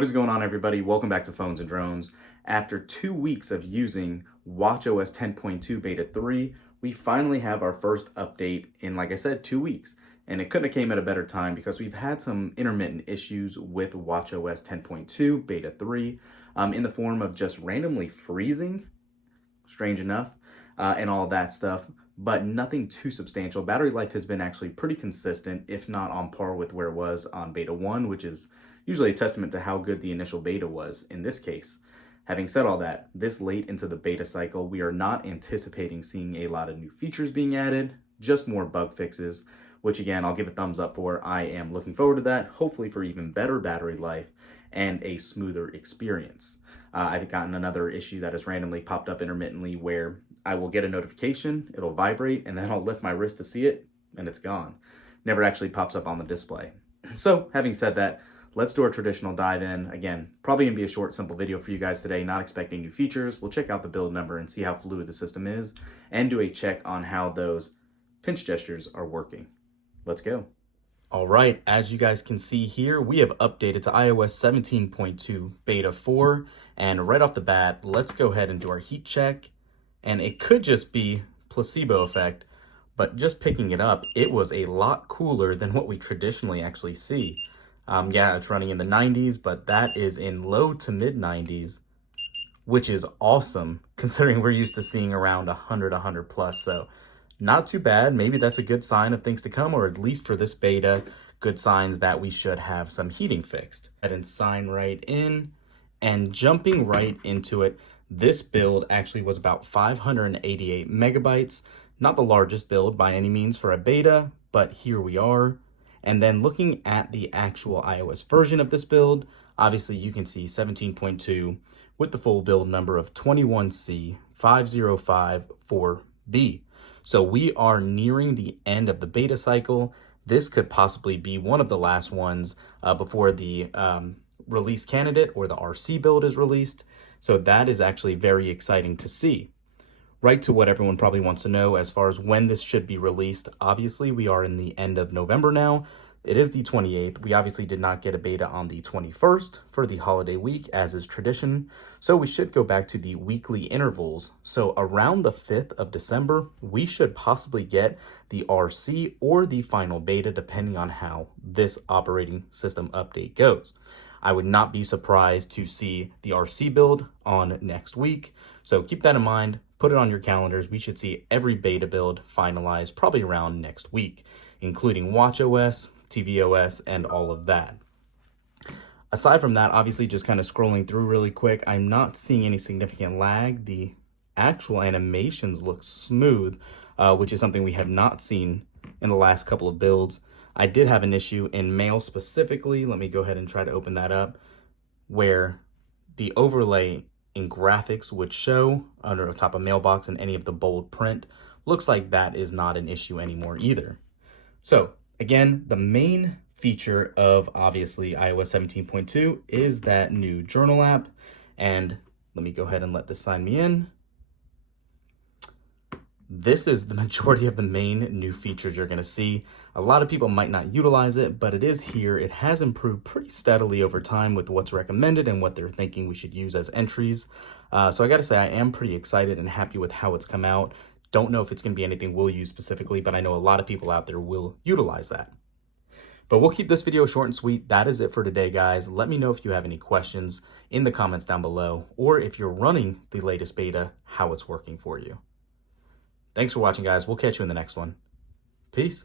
What is going on, everybody? Welcome back to Phones and Drones. After 2 weeks of using watchOS 10.2 Beta 3, we finally have our first update in, like I said, 2 weeks. And it couldn't have came at a better time because we've had some intermittent issues with watchOS 10.2 Beta 3 in the form of just randomly freezing, strange enough, and all that stuff, but nothing too substantial. Battery life has been actually pretty consistent, if not on par with where it was on Beta 1, which is usually a testament to how good the initial beta was in this case. Having said all that, this late into the beta cycle, we are not anticipating seeing a lot of new features being added, just more bug fixes, which again, I'll give a thumbs up for. I am looking forward to that, hopefully for even better battery life and a smoother experience. I've gotten another issue that has randomly popped up intermittently where I will get a notification, it'll vibrate, and then I'll lift my wrist to see it, and it's gone. Never actually pops up on the display. So, having said that, let's do our traditional dive in. Again, probably gonna be a short, simple video for you guys today, not expecting new features. We'll check out the build number and see how fluid the system is, and do a check on how those pinch gestures are working. Let's go. All right, as you guys can see here, we have updated to iOS 17.2 Beta 4, and right off the bat, let's go ahead and do our heat check. And it could just be placebo effect, but just picking it up, it was a lot cooler than what we traditionally actually see. Yeah, it's running in the 90s, but that is in low to mid 90s, which is awesome considering we're used to seeing around 100 plus. So not too bad. Maybe that's a good sign of things to come, or at least for this beta, good signs that we should have some heating fixed. And sign right in, and jumping right into it. This build actually was about 588 megabytes, not the largest build by any means for a beta, but here we are. And then looking at the actual iOS version of this build, obviously you can see 17.2 with the full build number of 21C5054B. So we are nearing the end of the beta cycle. This could possibly be one of the last ones before the release candidate or the RC build is released. So that is actually very exciting to see. Right to what everyone probably wants to know as far as when this should be released. Obviously, we are in the end of November now. It is the 28th. We obviously did not get a beta on the 21st for the holiday week, as is tradition. So we should go back to the weekly intervals. So around the 5th of December, we should possibly get the RC or the final beta, depending on how this operating system update goes. I would not be surprised to see the RC build on next week. So keep that in mind, put it on your calendars. We should see every beta build finalized probably around next week, including watchOS, tvOS, and all of that. Aside from that, obviously just kind of scrolling through really quick, I'm not seeing any significant lag. The actual animations look smooth, which is something we have not seen in the last couple of builds. I did have an issue in Mail specifically. Let me go ahead and try to open that up, where the overlay in graphics would show under the top of Mailbox and any of the bold print. Looks like that is not an issue anymore either. So again, the main feature of obviously iOS 17.2 is that new journal app. And let me go ahead and let this sign me in. This is the majority of the main new features you're going to see. A lot of people might not utilize it, but it is here. It has improved pretty steadily over time with what's recommended and what they're thinking we should use as entries. So I got to say, I am pretty excited and happy with how it's come out. Don't know if it's going to be anything we'll use specifically, but I know a lot of people out there will utilize that. But we'll keep this video short and sweet. That is it for today, guys. Let me know if you have any questions in the comments down below, or if you're running the latest beta, how it's working for you. Thanks for watching, guys. We'll catch you in the next one. Peace.